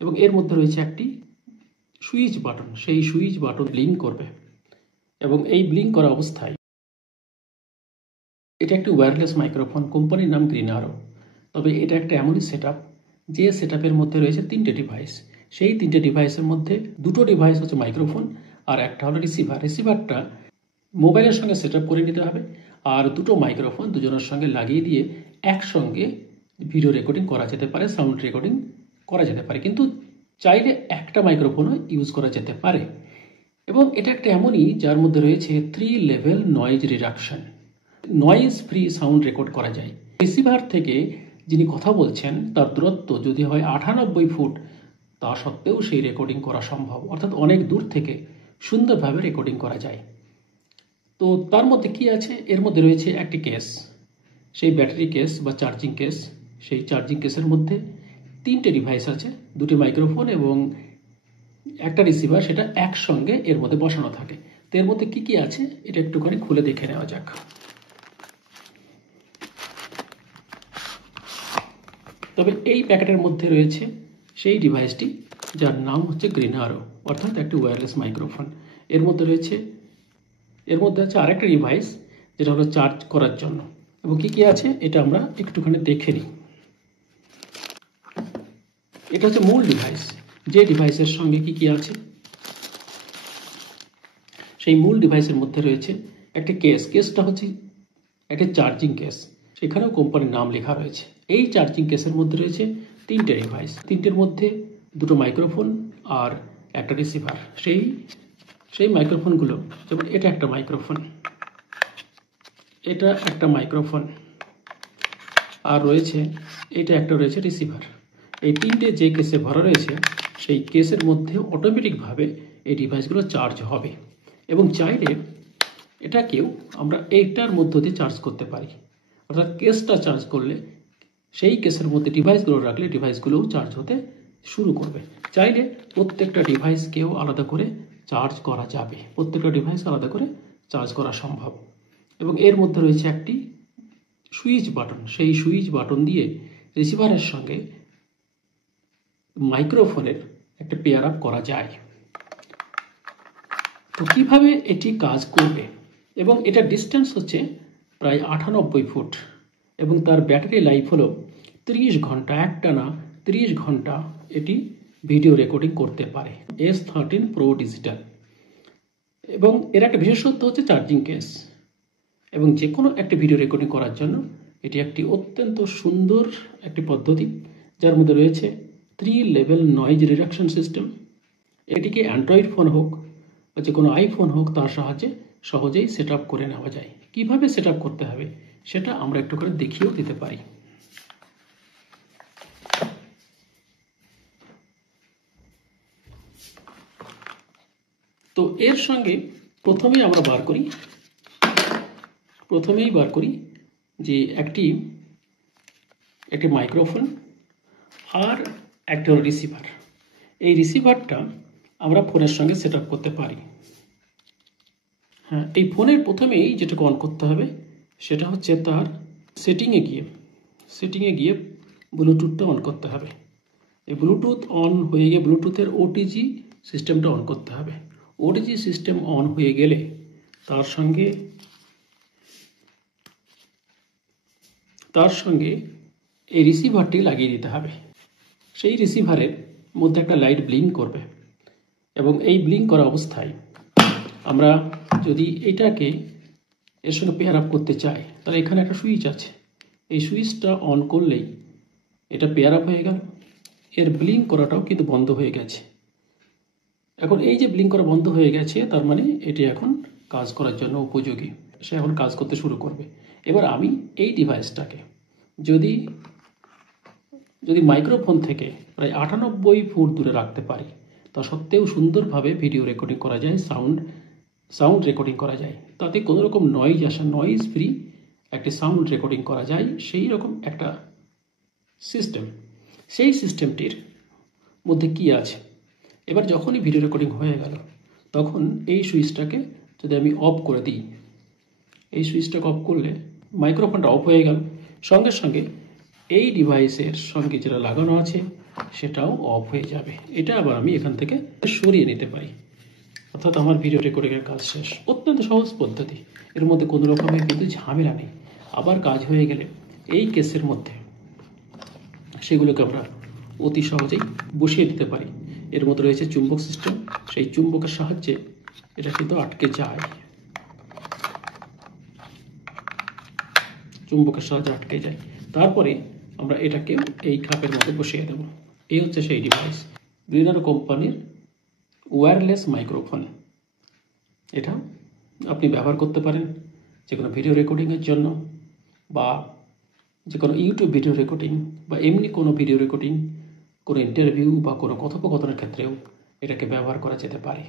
এবং এর মধ্যে রয়েছে একটি সুইচ বাটন, সেই সুইচ বাটন ব্লিঙ্ক করবে এবং এই ব্লিঙ্ক করা অবস্থায় এটা একটি ওয়্যারলেস মাইক্রোফোন, কোম্পানির নাম গ্রিন আরো। তবে এটা একটা এমনই সেটআপ যে সেটআপের মধ্যে রয়েছে 3টে ডিভাইস। সেই 3টে ডিভাইসের মধ্যে 2টো ডিভাইস হচ্ছে মাইক্রোফোন আর একটা হলো রিসিভার। রিসিভারটা মোবাইলের সঙ্গে সেটআপ করে নিতে হবে আর 2টো মাইক্রোফোন দুজনের সঙ্গে লাগিয়ে দিয়ে একসঙ্গে ভিডিও রেকর্ডিং করা যেতে পারে, সাউন্ড রেকর্ডিং করা যেতে পারে, কিন্তু চাইলে একটা মাইক্রোফোনও ইউজ করা যেতে পারে। এবং এটা একটা এমনই যার মধ্যে রয়েছে 3 level noise reduction, noise free sound record করা যায়। রিসিভার থেকে যিনি কথা বলছেন তার দূরত্ব যদি হয় 98 ফুট, তা সত্ত্বেও সেই রেকর্ডিং করা সম্ভব, অর্থাৎ অনেক দূর থেকে সুন্দরভাবে রেকর্ডিং করা যায়। তো তার মধ্যে কি আছে? এর মধ্যে রয়েছে একটি কেস, সেই ব্যাটারি কেস বা চার্জিং কেস। সেই চার্জিং কেসের মধ্যে 3টে ডিভাইস আছে, 2টি মাইক্রোফোন এবং একটা রিসিভার, সেটা একসঙ্গে এর মধ্যে বসানো থাকে। তো এর মধ্যে কি কি আছে এটা একটুখানি খুলে দেখে নেওয়া যাক। তবে এই প্যাকেটের মধ্যে রয়েছে সেই ডিভাইসটি যার নাম হচ্ছে গ্রিন আরো, অর্থাৎ একটি ওয়্যারলেস মাইক্রোফোন। এর মধ্যে আছে আরেকটা ডিভাইস যেটা হলো চার্জ করার জন্য। এবং কি কি আছে এটা আমরা একটুখানি দেখে নিই। এটা হচ্ছে মূল ডিভাইস, যে ডিভাইসের সঙ্গে কি কি আছে। সেই মূল ডিভাইসের মধ্যে রয়েছে একটা কেস, কেসটা হচ্ছে একটা চার্জিং কেস, সেখানেও কোম্পানির নাম লেখা রয়েছে। এই চার্জিং কেসের মধ্যে রয়েছে 3টে ডিভাইস, 3টের মধ্যে 2টো মাইক্রোফোন আর একটা রিসিভার। সেই মাইক্রোফোনগুলো, যেমন এটা একটা মাইক্রোফোন, এটা একটা মাইক্রোফোন, আর এটা রয়েছে রিসিভার। এই 3টে যে কেসে ভরা রয়েছে সেই কেসের মধ্যে অটোমেটিকভাবে এই ডিভাইসগুলো চার্জ হবে। এবং চাইলে এটাকেও আমরা এইটার মধ্য দিয়ে চার্জ করতে পারি, অর্থাৎ কেসটা চার্জ করলে সেই কেসের মধ্যে ডিভাইসগুলো রাখলে ডিভাইসগুলোও চার্জ হতে শুরু করবে। চাইলে প্রত্যেকটা ডিভাইসকেও আলাদা করে চার্জ করা যাবে, প্রত্যেকটা ডিভাইস আলাদা করে চার্জ করা সম্ভব। এবং এর মধ্যে রয়েছে একটি সুইচ বাটন, সেই সুইচ বাটন দিয়ে রিসিভারের সঙ্গে মাইক্রোফোনের একটা পেয়ার আপ করা যায়। তো কীভাবে এটি কাজ করবে? এবং এটার ডিস্টেন্স হচ্ছে প্রায় 98 ফুট এবং তার ব্যাটারি লাইফ হলো 30 ঘন্টা, একটানা 30 ঘন্টা এটি ভিডিও রেকর্ডিং করতে পারে। S13 Pro digital. এবং এর একটা বিশেষত্ব হচ্ছে চার্জিং কেস। এবং যে কোনো একটি ভিডিও রেকর্ডিং করার জন্য এটি একটি অত্যন্ত সুন্দর একটি পদ্ধতি, যার মধ্যে রয়েছে 3 লেভেল নয়েজ রিডাকশন সিস্টেম। এটিকে অ্যান্ড্রয়েড ফোন হোক বা যে কোনো আইফোন হোক তার সাহায্যে সহজেই সেট আপ করে নেওয়া যায়। কিভাবে সেট আপ করতে হবে সেটা আমরা একটু করে দেখিয়েও দিতে পারি। তো এর সঙ্গে প্রথমেই বার করি যে একটি মাইক্রোফোন আর একটা রিসিভার। এই রিসিভারটা আমরা ফোনের সঙ্গে সেট আপ করতে পারি। হ্যাঁ, এই ফোনের প্রথমেই যেটাকে অন করতে হবে সেটা হচ্ছে তার সেটিংয়ে গিয়ে ব্লুটুথটা অন করতে হবে। এই ব্লুটুথ অন হয়ে গিয়ে ব্লুটুথের ওটিজি সিস্টেমটা অন করতে হবে। ওটিজি সিস্টেম অন হয়ে গেলে তার সঙ্গে এই রিসিভারটি লাগিয়ে দিতে হবে। সেই রিসিভারের মধ্যে একটা লাইট ব্লিঙ্ক করবে এবং এই ব্লিঙ্ক করা অবস্থায় আমরা যদি এটাকে এর সঙ্গে পেয়ার আপ করতে চাই তাহলে এখানে একটা সুইচ আছে, এই সুইচটা অন করলেই এটা পেয়ার আপ হয়ে গেল। এর ব্লিঙ্ক করাটাও কিন্তু বন্ধ হয়ে গেছে। এখন এই যে ব্লিঙ্ক করা বন্ধ হয়ে গেছে তার মানে এটি এখন কাজ করার জন্য উপযোগী, সে এখন কাজ করতে শুরু করবে। এবার আমি এই ডিভাইসটাকে যদি মাইক্রোফোন থেকে প্রায় 98 ফুট দূরে রাখতে পারি, তা সত্ত্বেও সুন্দরভাবে ভিডিও রেকর্ডিং করা যায়, সাউন্ড রেকর্ডিং করা যায়, তাতে কোনো রকম নয়েজ ফ্রি একটি সাউন্ড রেকর্ডিং করা যায়, সেই রকম একটা সিস্টেম। সেই সিস্টেমটির মধ্যে কি আছে? এবার যখনই ভিডিও রেকর্ডিং হয়ে গেল তখন এই সুইচটাকে যদি আমি অফ করে দিই, এই সুইচটাকে অফ করলে মাইক্রোফোনটা অফ হয়ে গেল। সঙ্গে সঙ্গে এই ডিভাইসের সঙ্গে যেটা লাগানো আছে সেটাও অফ হয়ে যাবে। এটা আবার আমি এখান থেকে সরিয়ে নিতে পারি, অর্থাৎ আমার ভিডিও রেকর্ডিংয়ের কাজ শেষ। অত্যন্ত সহজ পদ্ধতি, এর মধ্যে কোনো রকমের কিন্তু ঝামেলা নেই। আবার কাজ হয়ে গেলে এই কেসের মধ্যে সেগুলোকে আমরা অতি সহজেই বসিয়ে দিতে পারি। এর মধ্যে রয়েছে চুম্বক সিস্টেম, সেই চুম্বকের সাহায্যে এটা কিন্তু আটকে যায়, চুম্বকের সাহায্যে আটকে যায়। তারপরে আমরা এটাকে এই খাপের মধ্যে বসিয়ে দেব। এই হচ্ছে সেই ডিভাইস, গ্রিনার কোম্পানির ওয়্যারলেস মাইক্রোফোন। এটা আপনি ব্যবহার করতে পারেন যে কোনো ভিডিও রেকর্ডিংয়ের জন্য, বা যে কোনো ইউটিউব ভিডিও রেকর্ডিং, বা এমনি কোনো ভিডিও রেকর্ডিং, কোনো ইন্টারভিউ বা কোনো কথোপকথনের ক্ষেত্রেও এটাকে ব্যবহার করা যেতে পারে।